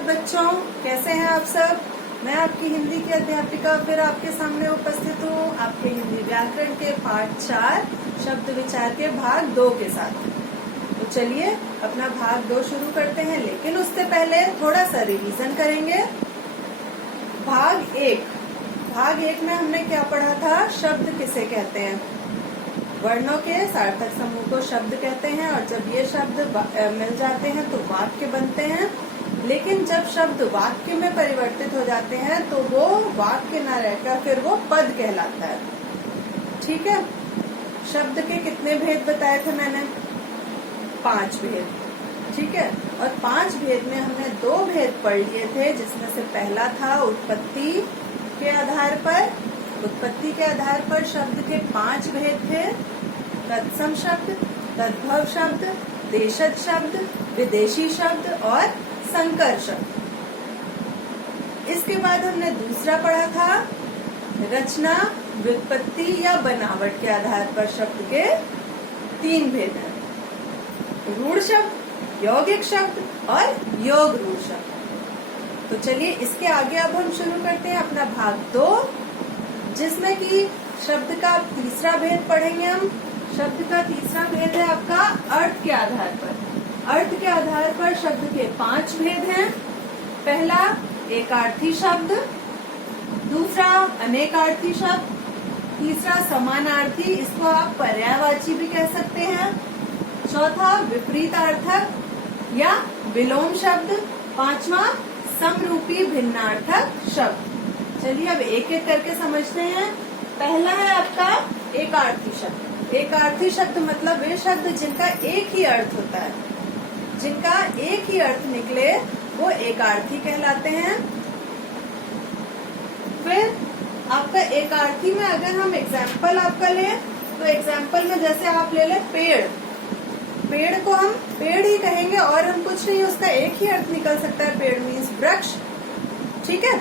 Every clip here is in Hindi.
सुप्रभात बच्चों, कैसे हैं आप सब। मैं आपकी हिंदी की अध्यापिका फिर आपके सामने उपस्थित हूँ आपके हिंदी व्याकरण के पाठ 4 शब्द विचार के भाग 2 के साथ। तो चलिए अपना भाग 2 शुरू करते हैं, लेकिन उससे पहले थोड़ा सा रिवीजन करेंगे। भाग 1 में हमने क्या पढ़ा था? शब्द किसे कहते हैं? वर्णों के सार्थक समूह को शब्द कहते हैं, और जब ये शब्द मिल जाते हैं तो वाक्य बनते हैं। लेकिन जब शब्द वाक्य में परिवर्तित हो जाते हैं तो वो वाक्य न रहकर फिर वो पद कहलाता है। ठीक है, शब्द के कितने भेद बताए थे मैंने? 5 भेद। ठीक है, और 5 भेद में हमने 2 भेद पढ़ लिए थे, जिसमें से पहला था उत्पत्ति के आधार पर। उत्पत्ति के आधार पर शब्द के 5 भेद थे: तत्सम शब्द, तद्भव शब्द, देशज शब्द, विदेशी शब्द और संकर शब्द। इसके बाद हमने दूसरा पढ़ा था रचना, व्युत्पत्ति या बनावट के आधार पर शब्द के 3 भेद हैं: रूढ़ शब्द, यौगिक शब्द और योग रूढ़ शब्द। तो चलिए इसके आगे अब हम शुरू करते हैं अपना भाग 2, जिसमें कि शब्द का तीसरा भेद पढ़ेंगे हम। शब्द का तीसरा भेद है आपका अर्थ के आधार पर। अर्थ के आधार पर शब्द के 5 भेद हैं। पहला एकार्थी शब्द, दूसरा अनेकार्थी शब्द, तीसरा समानार्थी, इसको आप पर्यायवाची भी कह सकते हैं, चौथा विपरीतार्थक या विलोम शब्द, पांचवा समरूपी भिन्नार्थक शब्द। चलिए अब एक एक करके समझते हैं। पहला है आपका एकार्थी शब्द। एकार्थी शब्द मतलब वे शब्द जिनका एक ही अर्थ होता है, जिनका एक ही अर्थ निकले वो एकार्थी कहलाते हैं। फिर आपका एकार्थी में अगर हम एग्जाम्पल आपका लें तो एग्जाम्पल में जैसे आप ले लें पेड़। पेड़ को हम पेड़ ही कहेंगे और हम कुछ नहीं, उसका एक ही अर्थ निकल सकता है, पेड़ मीन्स वृक्ष। ठीक है,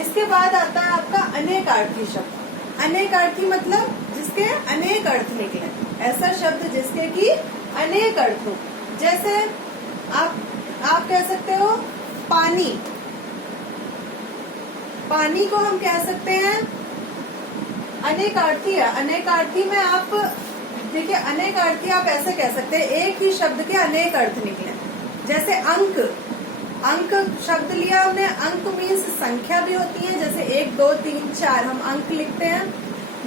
इसके बाद आता है आपका अनेकार्थी शब्द। अनेकार्थी मतलब जिसके अनेक अर्थ निकले, ऐसा शब्द जिसके की अनेक अर्थ हो। जैसे आप कह सकते हो पानी। पानी को हम कह सकते हैं अनेकार्थी है। अनेकार्थी में आप देखिए, अनेकार्थी आप ऐसे कह सकते हैं एक ही शब्द के अनेक अर्थ निकले। जैसे अंक, अंक शब्द लिया हमने। अंक मीन्स संख्या भी होती है, जैसे 1 2 3 4 हम अंक लिखते हैं।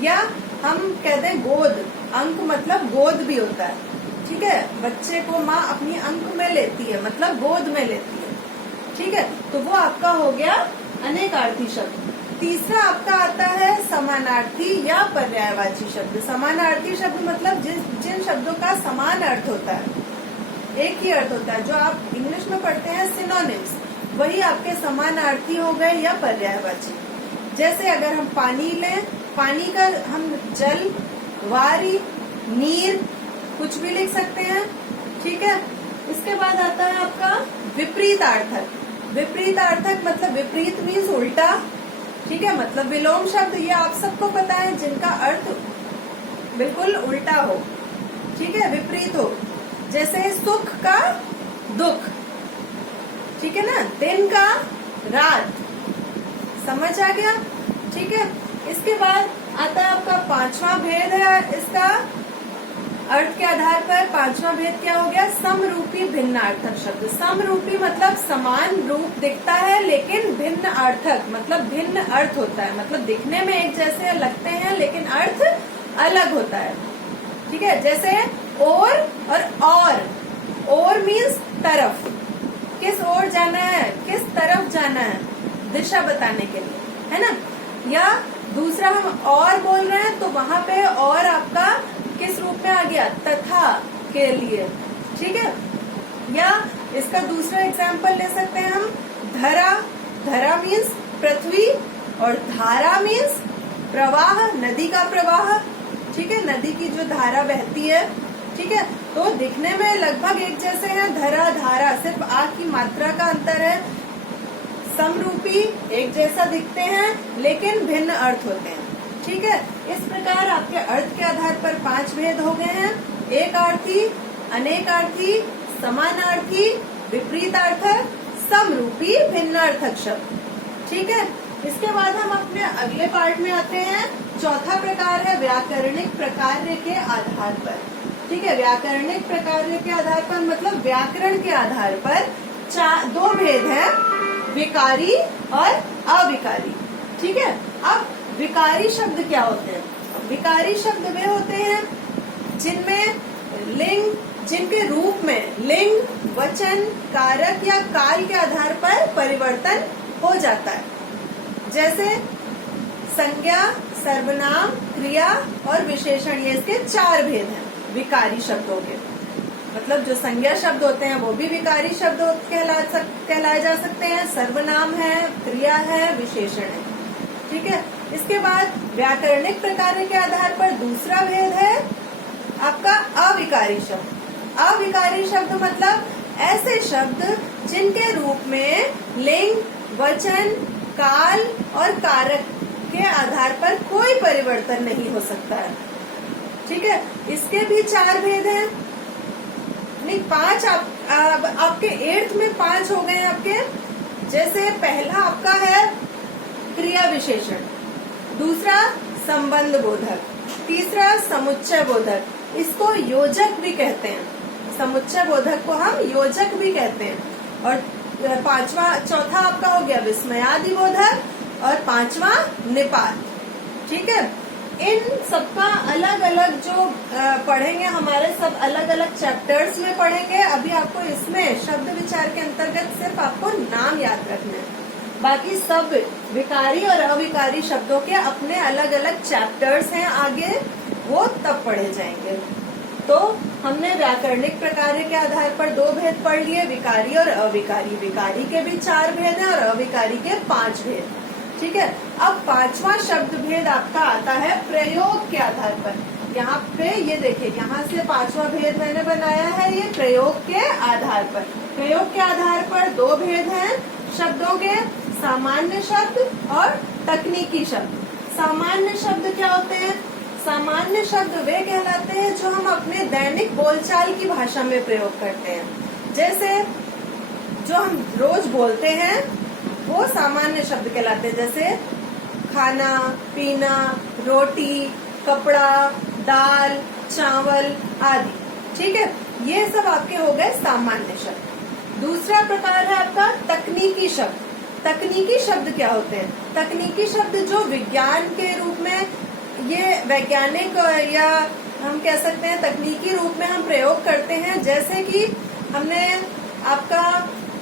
या हम कहते हैं गोद, अंक मतलब गोद भी होता है। ठीक है, बच्चे को माँ अपनी अंक में लेती है, मतलब गोद में लेती है। ठीक है, तो वो आपका हो गया अनेकार्थी शब्द। तीसरा आपका आता है समानार्थी या पर्यायवाची शब्द। समानार्थी शब्द मतलब जिन शब्दों का समान अर्थ होता है, एक ही अर्थ होता है, जो आप इंग्लिश में पढ़ते हैं सिनोनिम्स, वही आपके समानार्थी हो गए या पर्यायवाची। जैसे अगर हम पानी लें, पानी का हम जल, वारी, नीर कुछ भी लिख सकते हैं। ठीक है, इसके बाद आता है आपका विपरीतार्थक। विपरीतार्थक मतलब विपरीत मीन्स उल्टा। ठीक है, मतलब विलोम शब्द, ये आप सबको पता है, जिनका अर्थ बिल्कुल उल्टा हो। ठीक है, विपरीत हो। जैसे सुख का दुख। ठीक है ना, दिन का रात। समझ आ गया? ठीक है, इसके बाद आता है आपका 5वां भेद है इसका अर्थ के आधार पर। 5वां भेद क्या हो गया? समरूपी भिन्नार्थक शब्द। समरूपी मतलब समान रूप दिखता है, लेकिन भिन्न अर्थक मतलब भिन्न अर्थ होता है, मतलब दिखने में एक जैसे लगते हैं लेकिन अर्थ अलग होता है। ठीक है, जैसे और मीन्स तरफ, किस ओर जाना है, किस तरफ जाना है, दिशा बताने के लिए, है ना। या दूसरा हम और बोल रहे हैं तो वहां पे और आपका किस रूप में आ गया? तथा के लिए। ठीक है, या इसका दूसरा एग्जाम्पल ले सकते हैं हम धरा। धरा मीन्स पृथ्वी और धारा मीन्स प्रवाह, नदी का प्रवाह। ठीक है, नदी की जो धारा बहती है। ठीक है, तो दिखने में लगभग एक जैसे हैं धरा, धारा, सिर्फ आ की मात्रा का अंतर है। समरूपी एक जैसा दिखते हैं लेकिन भिन्न अर्थ होते हैं। ठीक है, इस प्रकार आपके अर्थ के आधार पर 5 भेद हो गए हैं: एकार्थी, अनेकार्थी, समानार्थी, विपरीतार्थक, समरूपी भिन्नार्थक शब्द। ठीक है, इसके बाद हम अपने अगले पार्ट में आते हैं। चौथा प्रकार है व्याकरणिक प्रकार्य के आधार पर। ठीक है, व्याकरणिक प्रकार्य के आधार पर मतलब व्याकरण के आधार पर दो भेद हैं, विकारी और अविकारी। ठीक है, अब विकारी शब्द क्या होते हैं? विकारी शब्द वे होते हैं जिनमें लिंग, जिनके रूप में लिंग, वचन, कारक या काल के आधार पर परिवर्तन हो जाता है। जैसे संज्ञा, सर्वनाम, क्रिया और विशेषण, ये इसके 4 भेद हैं विकारी शब्दों के। मतलब जो संज्ञा शब्द होते हैं वो भी विकारी शब्द कहलाए जा सकते हैं। सर्वनाम है, क्रिया है, विशेषण है। ठीक है, इसके बाद व्याकरणिक प्रकार के आधार पर दूसरा भेद है आपका अविकारी शब्द। अविकारी शब्द मतलब ऐसे शब्द जिनके रूप में लिंग, वचन, काल और कारक के आधार पर कोई परिवर्तन नहीं हो सकता है। ठीक है, इसके भी 4 भेद हैं, नहीं 5। आपके 8th में 5 हो गए आपके। जैसे पहला आपका है क्रिया विशेषण, दूसरा संबंध बोधक, तीसरा समुच्चय बोधक, इसको योजक भी कहते हैं। समुच्चय बोधक को हम योजक भी कहते हैं। और चौथा आपका हो गया विस्मयादि बोधक और 5वां निपात। ठीक है, इन सबका अलग अलग जो पढ़ेंगे, हमारे सब अलग अलग चैप्टर्स में पढ़ेंगे। अभी आपको इसमें शब्द विचार के अंतर्गत सिर्फ आपको नाम याद रखने हैं, बाकी सब विकारी और अविकारी शब्दों के अपने अलग अलग चैप्टर्स हैं आगे, वो तब पढ़े जाएंगे। तो हमने व्याकरणिक प्रकार के आधार पर 2 भेद पढ़ लिए, विकारी और अविकारी। विकारी के भी 4 भेद हैं और अविकारी के 5 भेद। ठीक है, अब 5वां शब्द भेद आपका आता है प्रयोग के आधार पर। यहाँ पे ये देखिए, यहाँ से 5वां भेद मैंने बनाया है, ये प्रयोग के आधार पर। प्रयोग के आधार पर 2 भेद हैं शब्दों के, सामान्य शब्द और तकनीकी शब्द। सामान्य शब्द क्या होते हैं? सामान्य शब्द वे कहलाते हैं जो हम अपने दैनिक बोलचाल की भाषा में प्रयोग करते हैं। जैसे जो हम रोज बोलते हैं वो सामान्य शब्द कहलाते हैं। जैसे खाना, पीना, रोटी, कपड़ा, दाल, चावल आदि। ठीक है, ये सब आपके हो गए सामान्य शब्द। दूसरा प्रकार है आपका तकनीकी शब्द। तकनीकी शब्द क्या होते हैं? तकनीकी शब्द जो विज्ञान के रूप में, ये वैज्ञानिक या हम कह सकते हैं तकनीकी रूप में हम प्रयोग करते हैं। जैसे कि हमने आपका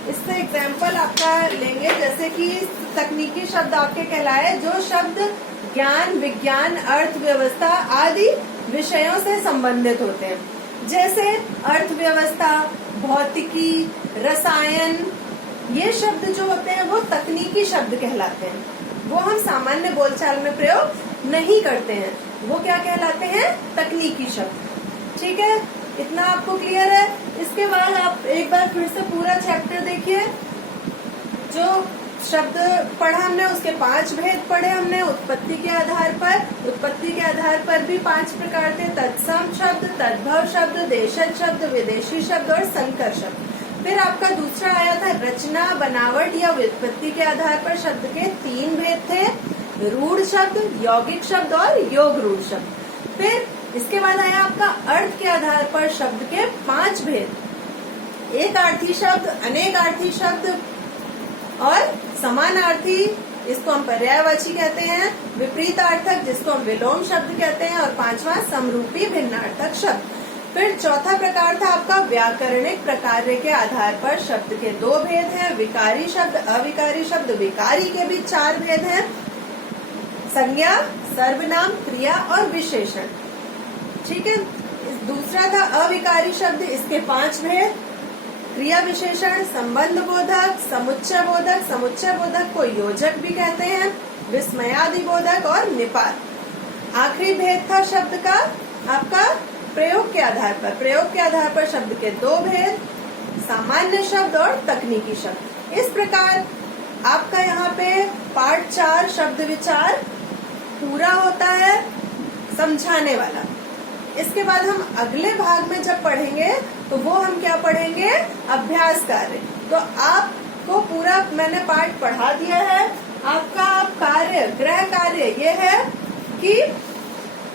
इससे एग्जाम्पल आपका लेंगे, जैसे कि तकनीकी शब्द आपके कहलाए जो शब्द ज्ञान, विज्ञान, अर्थव्यवस्था आदि विषयों से संबंधित होते हैं। जैसे अर्थव्यवस्था, भौतिकी, रसायन, ये शब्द जो होते हैं वो तकनीकी शब्द कहलाते हैं। वो हम सामान्य बोलचाल में प्रयोग नहीं करते हैं, वो क्या कहलाते हैं? तकनीकी शब्द। ठीक है, इतना आपको क्लियर है? इसके बाद आप एक बार फिर से पूरा चैप्टर देखिए। जो शब्द पढ़ा हमने उसके 5 भेद पढ़े हमने उत्पत्ति के आधार पर। उत्पत्ति के आधार पर भी 5 प्रकार थे, तत्सम शब्द, तद्भव शब्द, देशज शब्द, विदेशी शब्द और संकर शब्द। फिर आपका दूसरा आया था रचना, बनावट या व्युत्पत्ति के आधार पर शब्द के 3 भेद थे, रूढ़ शब्द, यौगिक शब्द और योग रूढ़ शब्द। फिर इसके बाद आया आपका अर्थ के आधार पर शब्द के 5 भेद, एक अर्थी शब्द, अनेक अर्थी शब्द और समानार्थी, इसको हम पर्यायवाची कहते हैं, विपरीतार्थक जिसको हम विलोम शब्द कहते हैं, और 5वां समरूपी भिन्नार्थक शब्द। फिर चौथा प्रकार था आपका व्याकरणिक प्रकार के आधार पर शब्द के 2 भेद हैं, विकारी शब्द, अविकारी शब्द। विकारी के भी 4 भेद हैं, संज्ञा, सर्वनाम, क्रिया और विशेषण। ठीक है, दूसरा था अविकारी शब्द, इसके 5 भेद, क्रिया विशेषण, संबंध बोधक, समुच्चय बोधक, समुच्चय बोधक को योजक भी कहते हैं, विस्मयादि बोधक और निपात। आखिरी भेद था शब्द का आपका प्रयोग के आधार पर। प्रयोग के आधार पर शब्द के 2 भेद, सामान्य शब्द और तकनीकी शब्द। इस प्रकार आपका यहाँ पे पार्ट 4 शब्द विचार पूरा होता है, समझाने वाला। इसके बाद हम अगले भाग में जब पढ़ेंगे तो वो हम क्या पढ़ेंगे? अभ्यास कार्य। तो आपको पूरा मैंने पाठ पढ़ा दिया है। आपका कार्य, गृह कार्य ये है कि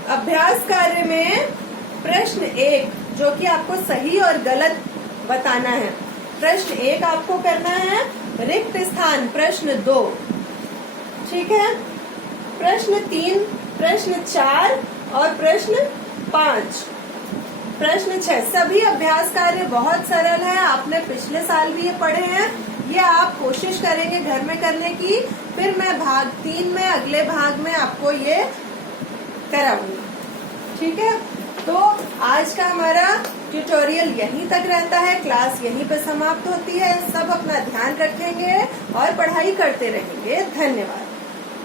अभ्यास कार्य में प्रश्न 1 जो कि आपको सही और गलत बताना है। प्रश्न 1 आपको करना है, रिक्त स्थान प्रश्न 2, ठीक है। प्रश्न 3, प्रश्न 4 और प्रश्न 5, प्रश्न 6। सभी अभ्यास कार्य बहुत सरल है, आपने पिछले साल भी ये पढ़े हैं। ये आप कोशिश करेंगे घर में करने की, फिर मैं भाग 3 में, अगले भाग में आपको ये कराऊंगी, ठीक है। तो आज का हमारा ट्यूटोरियल यहीं तक रहता है, क्लास यहीं पे समाप्त होती है। सब अपना ध्यान रखेंगे और पढ़ाई करते रहेंगे। धन्यवाद।